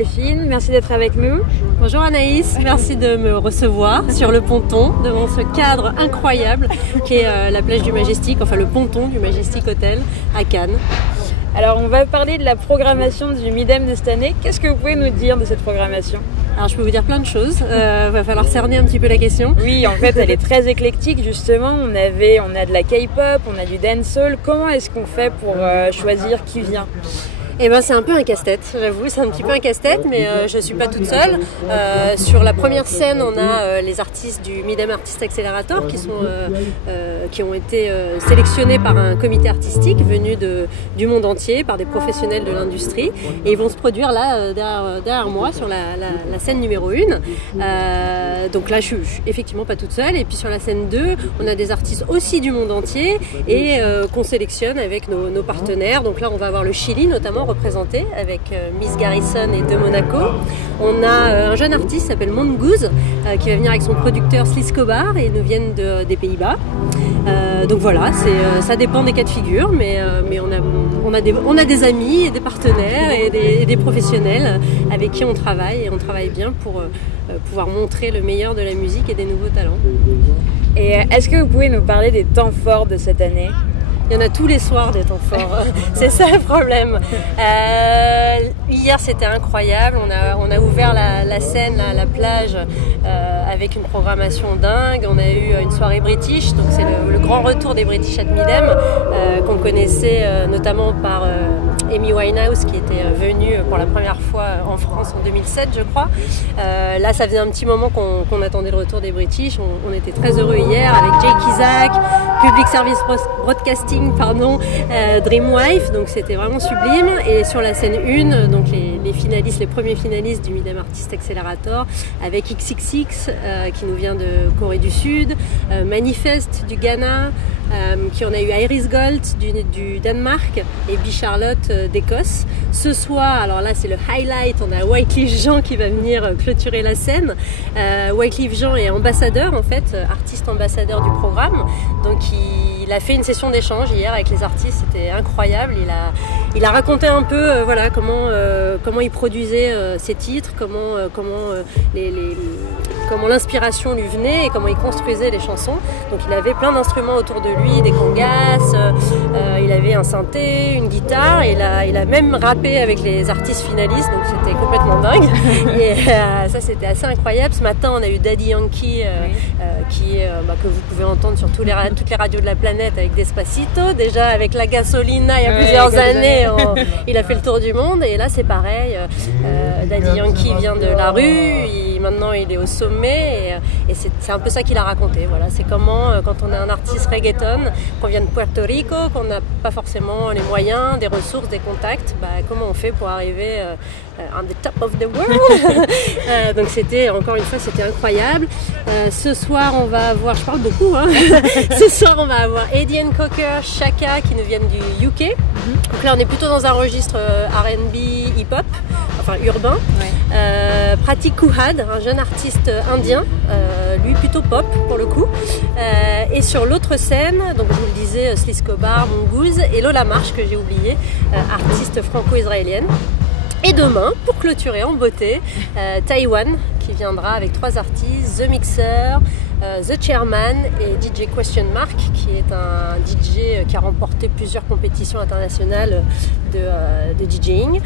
Delphine, merci d'être avec nous. Bonjour Anaïs, merci de me recevoir sur le ponton devant ce cadre incroyable qui est la plage du Majestic, enfin le ponton du Majestic Hotel à Cannes. Alors on va parler de la programmation du Midem de cette année. Qu'est-ce que vous pouvez nous dire de cette programmation ? Alors je peux vous dire plein de choses, va falloir cerner un petit peu la question. Oui, en fait elle est très éclectique justement, on a de la K-pop, on a du dancehall. Comment est-ce qu'on fait pour choisir qui vient ? Eh ben, c'est un peu un casse-tête, j'avoue, c'est un petit peu un casse-tête, mais je ne suis pas toute seule. Sur la première scène, on a les artistes du Midem Artist Accelerator qui ont été sélectionnés par un comité artistique venu du monde entier, par des professionnels de l'industrie. Et ils vont se produire là, derrière moi, sur la scène numéro 1. Donc là, je suis effectivement pas toute seule. Et puis sur la scène 2, on a des artistes aussi du monde entier et qu'on sélectionne avec nos partenaires. Donc là, on va avoir le Chili notamment représenté avec Miss Garrison et De Monaco. On a un jeune artiste qui s'appelle Mongoose qui va venir avec son producteur Sliscobar et ils nous viennent des Pays-Bas. Donc voilà, ça dépend des cas de figure, mais on a des amis et des partenaires et des professionnels avec qui on travaille et on travaille bien pour pouvoir montrer le meilleur de la musique et des nouveaux talents. Et est-ce que vous pouvez nous parler des temps forts de cette année ? Il y en a tous les soirs des temps forts, c'est ça le problème. Hier c'était incroyable, on a ouvert la scène, la plage avec une programmation dingue. On a eu une soirée British, donc c'est le grand retour des British at Midem qu'on connaissait notamment par Amy Winehouse qui était venue pour la première fois en France en 2007 je crois. Là ça faisait un petit moment qu'on attendait le retour des British, on était très heureux hier avec Jake Isaac, Public Service Broadcasting, Dreamwife, donc c'était vraiment sublime. Et sur la scène 1, donc les premiers finalistes du Midem Artist Accelerator avec XXX qui nous vient de Corée du Sud, Manifest du Ghana, qui on a eu Iris Gold du Danemark et Charlotte d'Écosse. Ce soir, alors là c'est le highlight, on a Wyclef Jean qui va venir clôturer la scène. Wyclef Jean est ambassadeur en fait, artiste ambassadeur du programme, donc il a fait une session d'échange hier avec les artistes, c'était incroyable. Il a raconté un peu comment il produisait ses titres, comment l'inspiration lui venait et comment il construisait les chansons. Donc il avait plein d'instruments autour de lui, des congas, il avait un synthé, une guitare, et il a même rappé avec les artistes finalistes, donc c'était complètement dingue. Et ça c'était assez incroyable. Ce matin on a eu Daddy Yankee que vous pouvez entendre sur toutes les radios de la planète avec Despacito. Déjà avec La Gasolina il y a plusieurs années, il a fait le tour du monde, et là c'est pareil. Daddy Yankee vient de la rue, maintenant il est au sommet, et c'est un peu ça qu'il a raconté. Voilà, c'est comment quand on est un artiste reggaeton, qu'on vient de Puerto Rico, qu'on n'a pas forcément les moyens, des ressources, des contacts, comment on fait pour arriver on the top of the world. Donc encore une fois c'était incroyable. Ce soir on va avoir, je parle beaucoup ce soir on va avoir Eddie & Cocker, Chaka qui nous viennent du UK. Donc là on est plutôt dans un registre R&B, hip-hop, enfin urbain. Pratik Kuhad, un jeune artiste indien, lui plutôt pop pour le coup. Et sur l'autre scène, donc je vous le disais, Sliscobar, Mongoose et Lola Marsh que j'ai oublié, artiste franco-israélienne. Et demain, pour clôturer en beauté, Taïwan qui viendra avec 3 artistes, The Mixer, The Chairman et DJ Question Mark qui est un DJ qui a remporté plusieurs compétitions internationales de DJing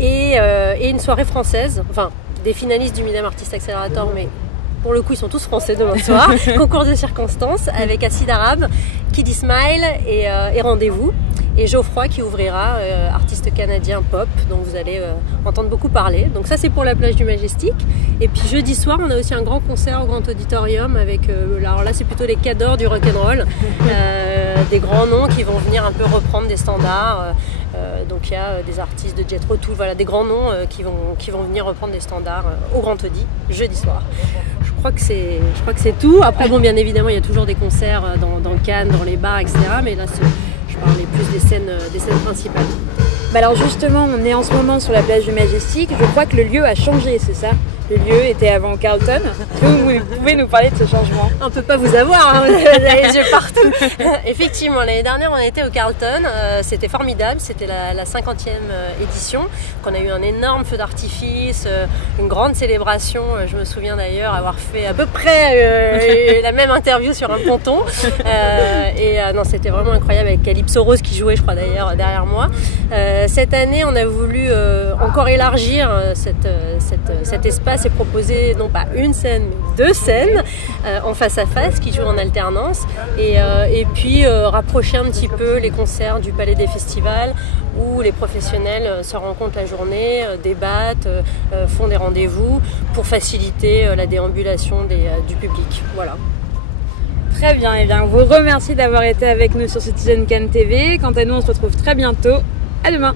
et une soirée française, enfin des finalistes du Midem Artist Accelerator, mais pour le coup ils sont tous français demain soir. Concours de circonstances avec Acid Arabe, Kiddy Smile et Rendez-vous, et Geoffroy qui ouvrira, artiste canadien pop dont vous allez entendre beaucoup parler. Donc ça c'est pour la plage du Majestic. Et puis jeudi soir on a aussi un grand concert au Grand Auditorium avec, alors là c'est plutôt les cadors du rock'n'roll, des grands noms qui vont venir un peu reprendre des standards. Donc il y a des artistes de Jethro Tull, voilà, des grands noms qui vont venir reprendre des standards au Grand Audi jeudi soir. Je crois que c'est tout. Après bon, bien évidemment il y a toujours des concerts dans Cannes, dans les bars, etc. Mais là je parlais plus des scènes principales. Alors justement, on est en ce moment sur la plage du Majestic. Je crois que le lieu a changé, c'est ça ? le lieu était avant au Carlton. Est-ce que vous pouvez nous parler de ce changement? On ne peut pas vous avoir, hein, vous avez les yeux partout. Effectivement, l'année dernière, on était au Carlton. C'était formidable, c'était la 50e édition. On a eu un énorme feu d'artifice, une grande célébration. Je me souviens d'ailleurs avoir fait à peu près la même interview sur un ponton. Non, c'était vraiment incroyable avec Calypso Rose qui jouait, je crois d'ailleurs, derrière moi. Cette année, on a voulu encore élargir cet espace et proposer non pas une scène, mais 2 scènes en face à face qui jouent en alternance et puis rapprocher un petit peu les concerts du Palais des Festivals où les professionnels se rencontrent la journée, débattent, font des rendez-vous pour faciliter la déambulation du public. Voilà. Très bien, et bien on vous remercie d'avoir été avec nous sur Citizen Cannes TV. Quant à nous, on se retrouve très bientôt. À demain.